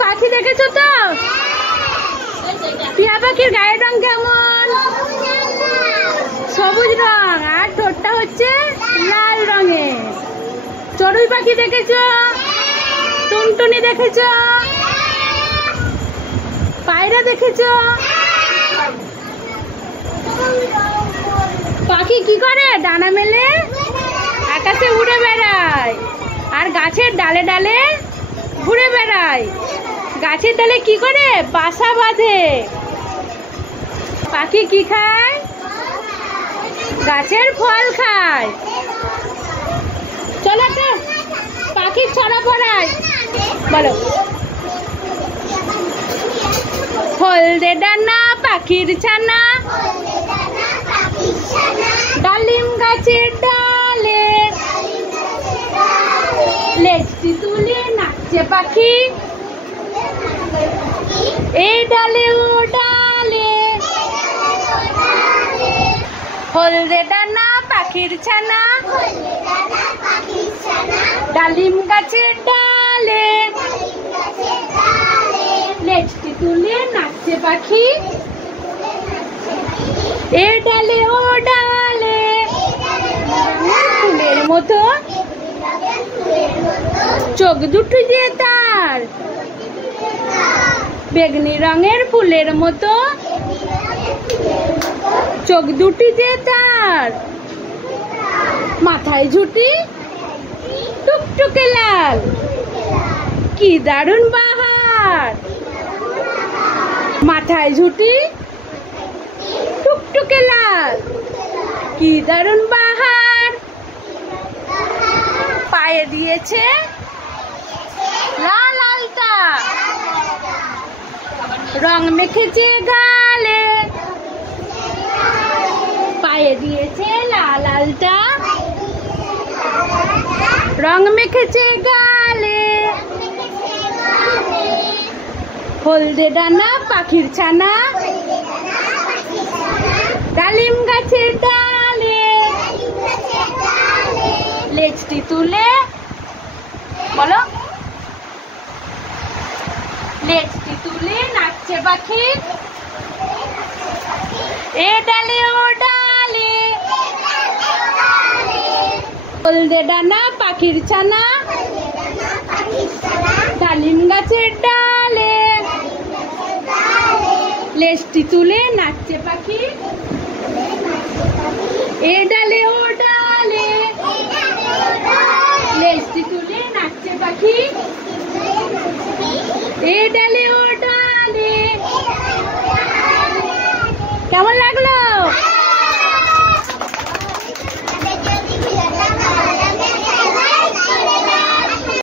পাখি দেখেছো তো? টিয়া পাখির গায়ের রং কেমন? সবুজ রং, আর ঠোঁটটা হচ্ছে লাল রঙের। চড়ুই পাখি দেখেছো? টুনটুনি দেখেছো? পায়রা দেখেছো? পাখি কি করে? ডানা মেলে আকাশে উড়ে বেড়ায়, আর গাছের ডালে ডালে ঘুরে বেড়ায়। গাছের ডালে কি করে? বাসা বাঁধে। পাখি কি খায়? গাছের ফল খায়। চলো একটা পাখির ছড়া পড়াই, বলো। হলদে ডানা পাখির ছানা, ডালিম গাছের ডালে, লেজটি তুলে নাচছে পাখি এই ডালে ও ডালে। হলদে ডানা পাখির ছানা, ডালিম গাছের ডালে, লেজটি তুলে নাচছে পাখি এ ডালে ও ডালে। ফুলের মতো চোখ দুটো যে তার, বেগনি রঙের ফুলের মতো চোখ দুটি যে তার। মাথায় ঝুঁটি টুকটুকে লাল, কি দারুণ বাহার। মাথায় ঝুঁটি টুকটুকে লাল, কি দারুণ বাহার। পায়ে দিয়েছে লাল আলতা, রং মেখেছে গালে। পায়ে দিয়েছে লাল আলতা, রং মেখেছে গালে। হলদে ডানা পাখির ছানা, ডালিম গাছের ডালে, লেজটি তুলে, বলো, লেজটি তুলে নাচছে পাখি এ ডালে ও ডালে। হলদে ডানা পাখির ছানা, ডালিম গাছের ডালে, লেজটি তুলে নাচছে পাখি এ ডালে ও ডালে। লেজটি তুলে নাচছে পাখি এ ডালে